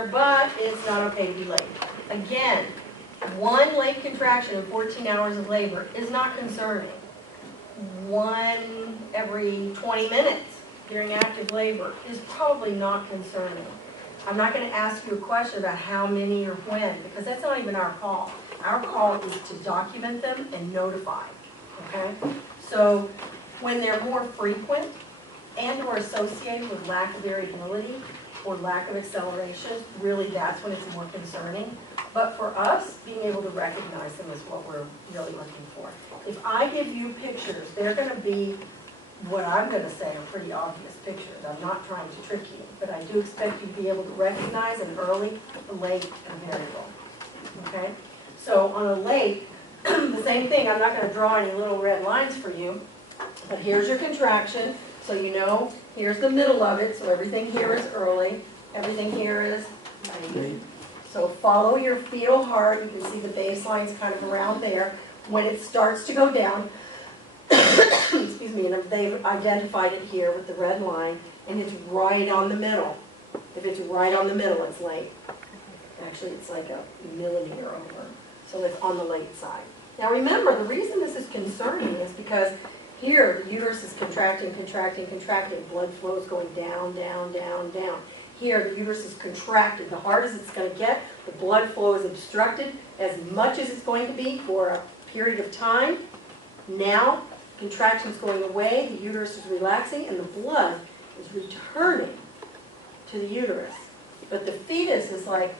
similar, but it's not okay to be late. Again, one late contraction in 14 hours of labor is not concerning. One every 20 minutes during active labor is probably not concerning. I'm not going to ask you a question about how many or when, because that's not even our call. Our call is to document them and notify, okay? So when they're more frequent and or associated with lack of variability or lack of acceleration, really that's when it's more concerning. But for us, being able to recognize them is what we're really looking for. If I give you pictures, they're going to be what I'm going to say are pretty obvious pictures. I'm not trying to trick you, but I do expect you to be able to recognize an early, a late, and variable. Okay? So on a late, the same thing, I'm not going to draw any little red lines for you, but here's your contraction, so you know, here's the middle of it, so everything here is early, everything here is late. So follow your fetal heart, you can see the baseline's kind of around there. When it starts to go down, excuse me, and they've identified it here with the red line, and it's right on the middle. If it's right on the middle, it's late. Actually, it's like a millimeter over, so it's on the late side. Now remember, the reason this is concerning is because here the uterus is contracting, contracting, contracting. Blood flow is going down, down, down, down. Here the uterus is contracted. The hardest it's going to get, the blood flow is obstructed as much as it's going to be for a period of time. Now, contraction is going away, the uterus is relaxing, and the blood is returning to the uterus. But the fetus is like,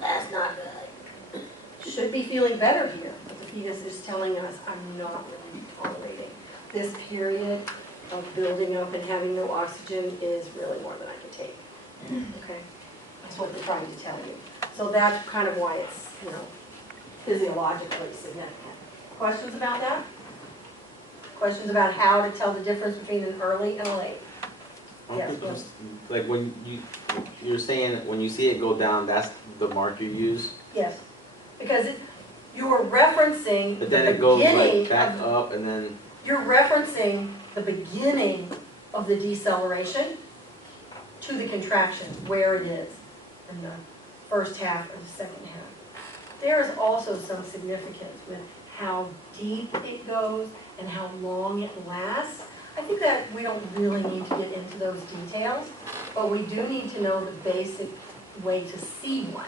that's not good. Should be feeling better here. But the fetus is telling us, I'm not really tolerating. This period of building up and having no oxygen is really more than I can take. Okay? That's what they're trying to tell you. So that's kind of why it's, you know, physiologically significant. Questions about that? Questions about how to tell the difference between an early and a late? Yes, just, like when you're saying when you see it go down, that's the mark you use. Yes, because you're referencing but then the it goes beginning like back up and then. You're referencing the beginning of the deceleration to the contraction, where it is in the first half or the second half. There is also some significance with how deep it goes and how long it lasts. I think that we don't really need to get into those details, but we do need to know the basic way to see one.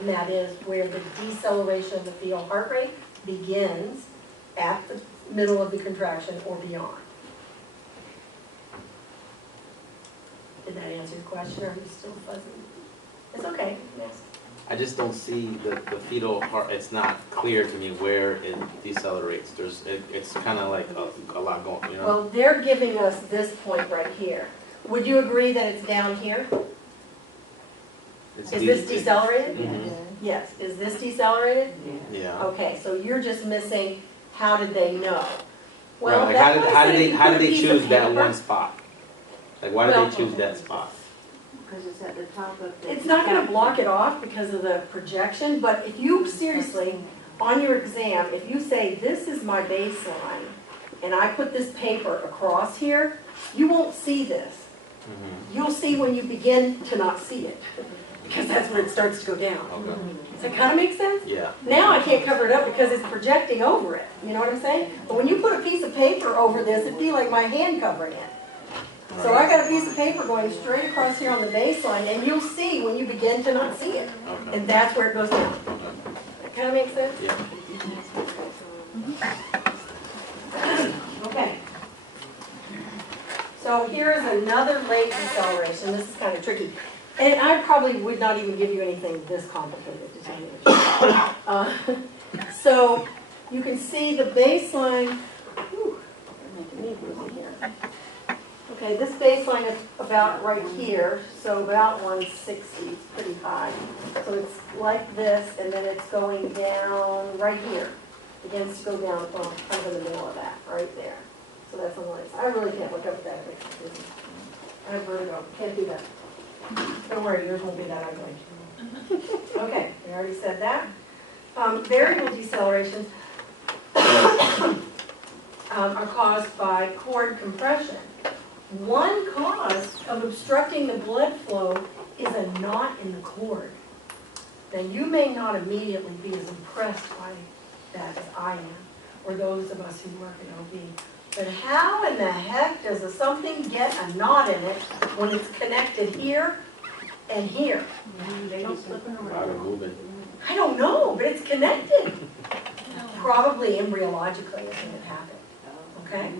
And that is where the deceleration of the fetal heart rate begins at the middle of the contraction or beyond. Did that answer your question, or are you still fuzzy? It's okay. Yes. I just don't see the fetal heart. It's not clear to me where it decelerates. It's kind of like a lot going, you know. Well, they're giving us this point right here. Would you agree that it's down here? Is this decelerated? Mm-hmm. Yes. Is this decelerated? Yeah. Okay, so you're just missing. How did they know? Well, like how did they choose that one spot? Like why did they choose that spot? Because it's at the top of the... It's not going to block it off because of the projection, but if you seriously, on your exam, if you say, this is my baseline, and I put this paper across here, you won't see this. Mm-hmm. You'll see when you begin to not see it, because that's when it starts to go down. Okay. Does that kind of make sense? Yeah. Now I can't cover it up because it's projecting over it. You know what I'm saying? But when you put a piece of paper over this, it'd be like my hand covering it. So I got a piece of paper going straight across here on the baseline, and you'll see when you begin to not see it. Okay. And that's where it goes down. Okay. That kind of makes sense? Yeah. Okay. So here is another late deceleration. This is kind of tricky. And I probably would not even give you anything this complicated to tell you the truth. So you can see the baseline. Whew, I'm making me lose here. Okay, this baseline is about right here, so about 160, it's pretty high. So it's like this, and then it's going down right here. It begins to go down, well, kind of in the middle of that, right there. So that's on the right side. I really can't look up at that. I have vertigo, can't do that. Don't worry, yours won't be that ugly. Okay, we already said that. Variable decelerations are caused by cord compression. One cause of obstructing the blood flow is a knot in the cord. Now, you may not immediately be as impressed by that as I am, or those of us who work in OB. But how in the heck does something get a knot in it when it's connected here and here? They don't slip in A lot of around. moving. I don't know, but it's connected. Probably embryologically is when it happened, okay?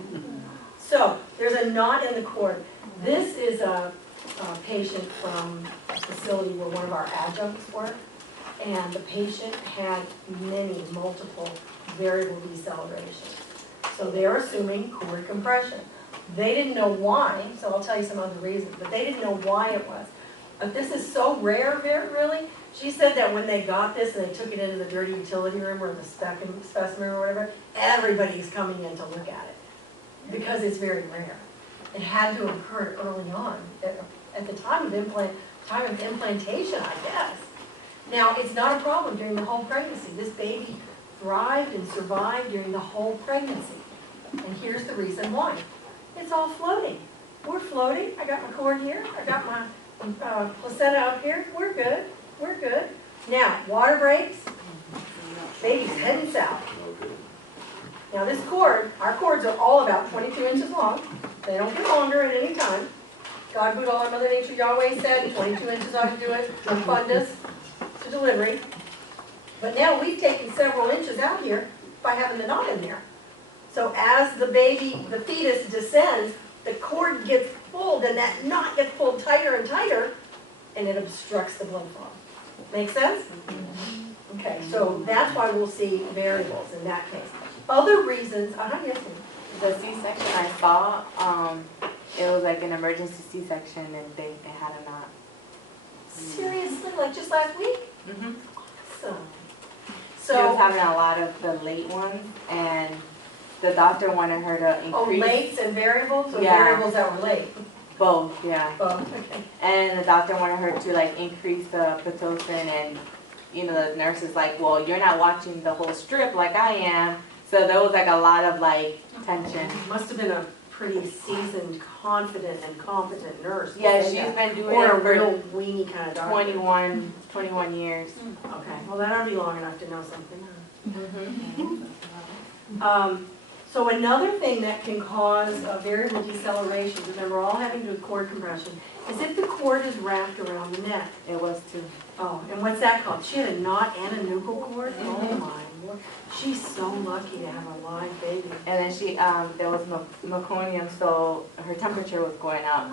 So, there's a knot in the cord. This is a patient from a facility where one of our adjuncts work, and the patient had multiple variable deceleration. So they're assuming cord compression. They didn't know why, so I'll tell you some other reasons, but they didn't know why it was. But this is so rare, really. She said that when they got this and they took it into the dirty utility room or the specimen or whatever, everybody's coming in to look at it because it's very rare. It had to have occurred early on, at the time of implantation, I guess. Now, it's not a problem during the whole pregnancy. This baby thrived and survived during the whole pregnancy. And here's the reason why. It's all floating. We're floating. I got my cord here. I got my placenta up here. We're good. We're good. Now, water breaks. Baby's heading south. No good. Now this cord, our cords are all about 22 inches long. They don't get longer at any time. God, Buddha, Allah, Mother Nature, Yahweh said 22 inches ought to do it from fundus to delivery. But now we've taken several inches out here by having the knot in there. So as the baby, the fetus descends, the cord gets pulled and that knot gets pulled tighter and tighter and it obstructs the blood flow. Make sense? Okay, so that's why we'll see variables in that case. Other reasons, yes, ma'am. The C-section I saw, it was like an emergency C-section and they had a knot. Seriously, like just last week? Mm-hmm. Awesome. She was So, having a lot of the late ones and the doctor wanted her to increase lates and variables, or Yeah. variables that were late? both, yeah. Both, okay. And the doctor wanted her to like increase the Pitocin and the nurse is like, well, you're not watching the whole strip like I am. So there was like a lot of like tension. Must have been a pretty seasoned, confident, and competent nurse. Yeah, she's been doing Or a it real for weenie kind of doctor. 21 years. Okay, well, that ought to be long enough to know something, huh? Mm-hmm. So another thing that can cause variable deceleration, remember all having to do with cord compression, is if the cord is wrapped around the neck. It was too. Oh, and what's that called? She had a knot and a nuchal cord? Oh my Lord. She's so lucky to have a live baby. And then she, there was meconium, so her temperature was going up.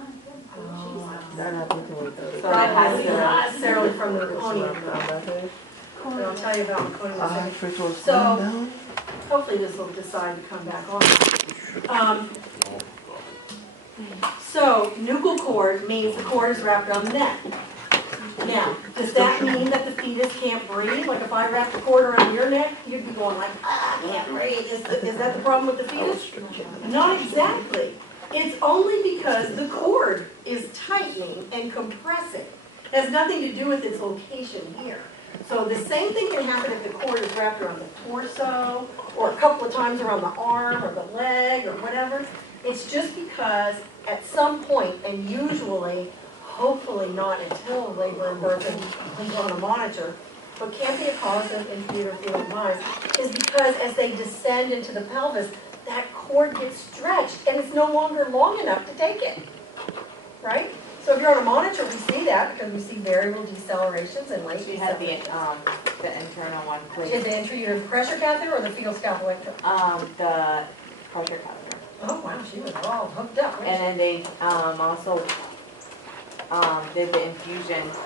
Oh, That happened to me. So I had probably not to, necessarily from the meconium, but I'll tell you about meconium in a second. Which was So- down? Hopefully this will decide to come back on. So, nuchal cord means the cord is wrapped around the neck. Now, does that mean that the fetus can't breathe? Like if I wrapped a cord around your neck, you'd be going like, I can't breathe. Is that the problem with the fetus? Not exactly. It's only because the cord is tightening and compressing. It has nothing to do with its location here. So the same thing can happen if the cord is wrapped around the torso, or a couple of times around the arm, or the leg, or whatever. It's just because at some point, and usually, hopefully not until labor and birth and leave on a monitor, but can't be a cause of intra-fetal demise, is because as they descend into the pelvis, that cord gets stretched, and it's no longer long enough to take it, right? So if you're on a monitor, we see that because we see variable decelerations and late she had decelerations. the internal one Is placed. the intrauterine pressure catheter or the fetal scalpel? The pressure catheter. Oh, wow, she was all hooked up. wasn't And then they also did the infusion. she?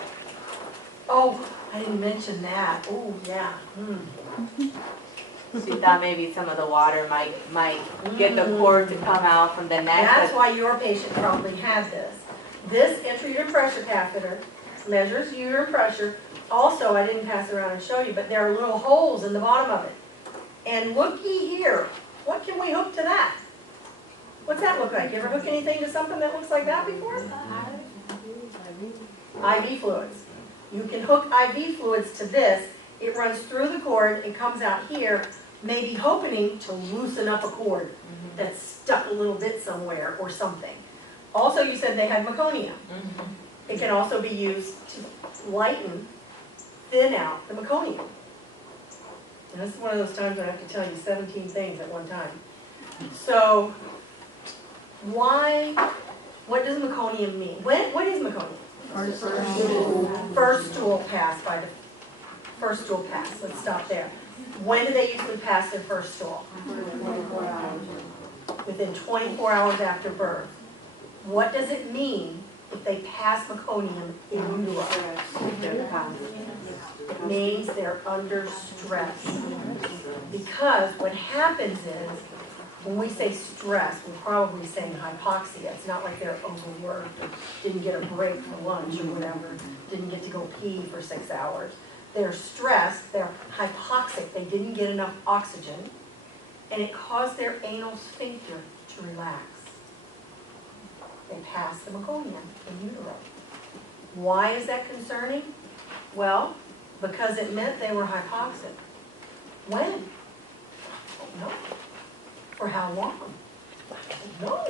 Oh, I didn't mention that. Oh, yeah. Hmm. She thought maybe some of the water might get the cord to come out from the neck. That's but why your patient probably had this. This intrauterine pressure catheter measures uterine pressure. Also, I didn't pass it around and show you, but there are little holes in the bottom of it. And looky here, what can we hook to that? What's that look like? You ever hook anything to something that looks like that before? IV fluids. You can hook IV fluids to this. It runs through the cord and comes out here, maybe hoping to loosen up a cord that's stuck a little bit somewhere or something. Also, you said they had meconium. It can also be used to lighten, thin out the meconium. And this is one of those times when I have to tell you 17 things at one time. So, what does meconium mean? What is meconium? First stool pass by the first stool pass. Let's stop there. When do they usually pass their first stool? Within 24 hours after birth. What does it mean if they pass meconium in utero? It means they're under stress. Because what happens is, when we say stress, we're probably saying hypoxia. It's not like they're overworked or didn't get a break for lunch or whatever, didn't get to go pee for 6 hours. They're stressed, they're hypoxic, they didn't get enough oxygen, and it caused their anal sphincter to relax. They passed the meconium in utero. Why is that concerning? Well, because it meant they were hypoxic. When? No. For how long? No.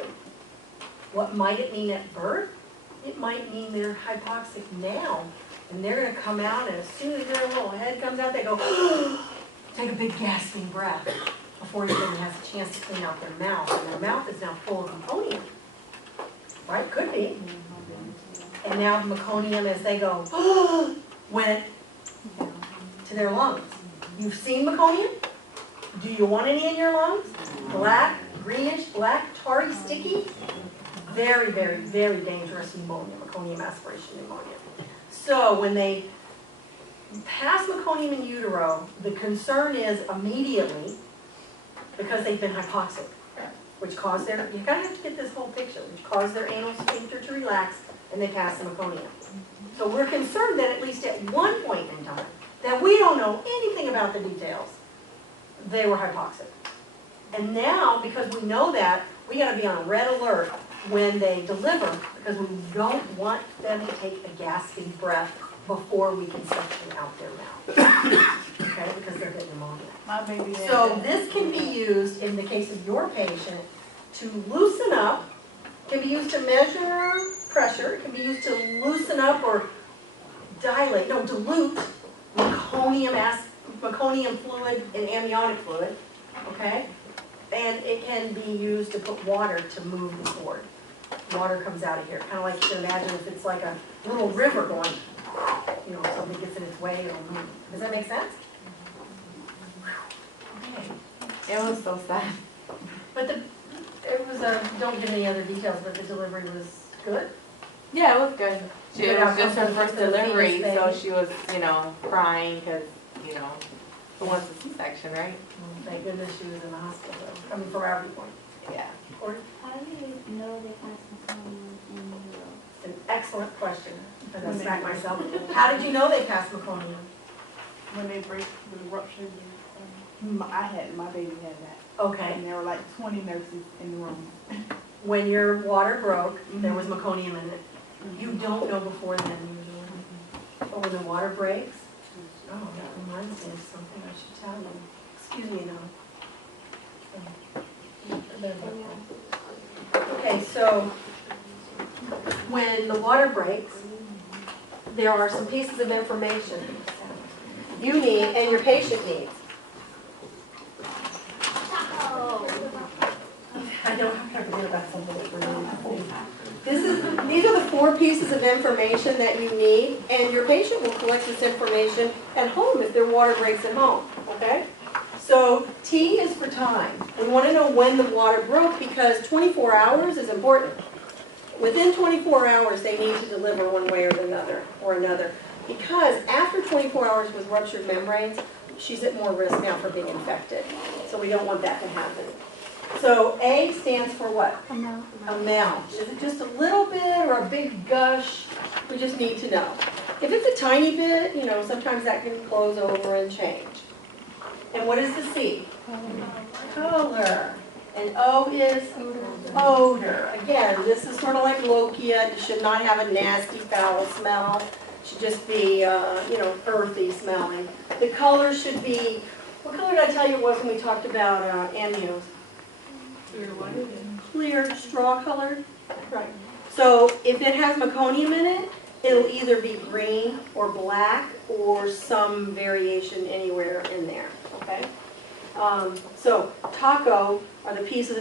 What might it mean at birth? It might mean they're hypoxic now, and they're going to come out, and as soon as their little head comes out, they go, take a big gasping breath before it even has a chance to clean out their mouth, and their mouth is now full of meconium. Right? Could be. And now the meconium, as they go, went to their lungs. You've seen meconium? Do you want any in your lungs? Black, greenish, black, tarry, sticky? Very, very, very dangerous pneumonia, meconium aspiration pneumonia. So when they pass meconium in utero, the concern is immediately, because they've been hypoxic, which caused their, you kind of have to get this whole picture, which caused their anal sphincter to relax, and they pass the meconium. So we're concerned that at least at one point in time, that we don't know anything about the details, they were hypoxic. And now, because we know that, we got to be on red alert when they deliver, because we don't want them to take a gasping breath before we can suction out their mouth. Okay, because they're getting pneumonia. My baby had So that. this can be used, in the case of your patient, to loosen up, can be used to measure pressure, it can be used to loosen up or dilate, no, dilute meconium fluid and amniotic fluid, okay? And it can be used to put water to move the cord. Water comes out of here, kind of like you can imagine if it's like a little river going, you know, something gets in its way, it'll move. Does that make sense? Okay. It was so sad. But it was don't give any other details, but the delivery was good? Yeah, it was good. It was just her first delivery, Baby. so she was, crying because, who wants a C-section, right? Thank goodness she was in the hospital, coming from everyone. Yeah. Or, How do you know they passed meconium in utero? an excellent question, as I smack myself. How did you know they passed meconium? When they break the rupture, my baby had that. Okay, And there were like 20 nurses in the room. when your water broke, there was meconium in it. You don't know before then usually. But when the water breaks, oh, that reminds me of something I should tell you. Excuse me now. Okay, so when the water breaks, there are some pieces of information you need and your patient needs. I know I'm going to forget about something that we're doing. These are the 4 pieces of information that you need, and your patient will collect this information at home if their water breaks at home, okay? So T is for time. We want to know when the water broke because 24 hours is important. Within 24 hours, they need to deliver one way or another. Because after 24 hours with ruptured membranes, she's at more risk now for being infected. So we don't want that to happen. So A stands for what? Amount. Is it just a little bit or a big gush? We just need to know. If it's a tiny bit, sometimes that can close over and change. And what is the C? Color. And O is odor. Again, this is sort of like lochia. It should not have a nasty, foul smell. It should just be, earthy smelling. The color should be, what color did I tell you it was when we talked about amnios? Clear, straw colored. Right. So if it has meconium in it, it'll either be green or black or some variation anywhere in there, okay? So taco are the pieces of